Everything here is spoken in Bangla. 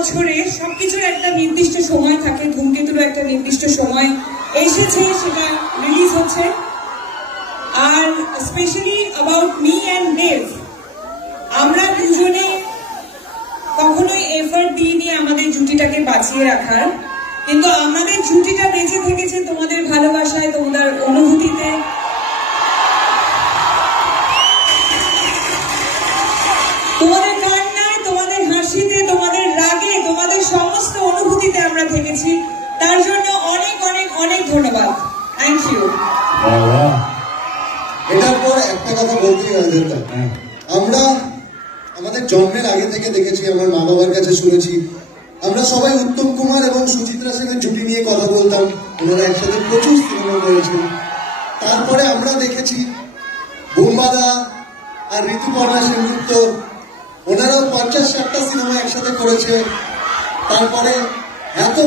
বছরে সবকিছুর একটা নির্দিষ্ট সময় থাকে, ধূমকেতুরও একটা নির্দিষ্ট সময় এসেছে, সেটা রিলিজ হচ্ছে। আর স্পেশালি অ্যাবাউট মি অ্যান্ড দেব, আমরা দুজনে কখনোই এফর্ট দিইনি আমাদের জুটিটাকে বাঁচিয়ে রাখার, কিন্তু আমাদের জুটিটা বেঁচে থেকেছে তোমাদের ভালোবাসায়, তোমাদের অনুভূতিতে। তোমাদের কান্নায়, তোমাদের হাসিতে, তোমাদের রাগে, তোমাদের সমস্ত অনুভূতিতে আমরা থেকেছি। তার জন্য অনেক অনেক অনেক ধন্যবাদ। Thank you. এটার পর একটা কথা বলতেই হয় যেটা, আমরা আমাদের জন্মের আগে থেকে দেখেছি, আমার মা বাবার কাছে শুনেছি, আমরা সবাই উত্তম কুমার এবং সুচিত্রা সেনের জুটি নিয়ে কথা বলতাম। ওনারা একসাথে প্রচুর সিনেমা করেছেন। তারপরে আমরা দেখেছি বোম্বাদা আর ঋতুপর্ণা সেনগুপ্ত, ওনারাও 50-60টা সিনেমা একসাথে করেছে। তারপরে এত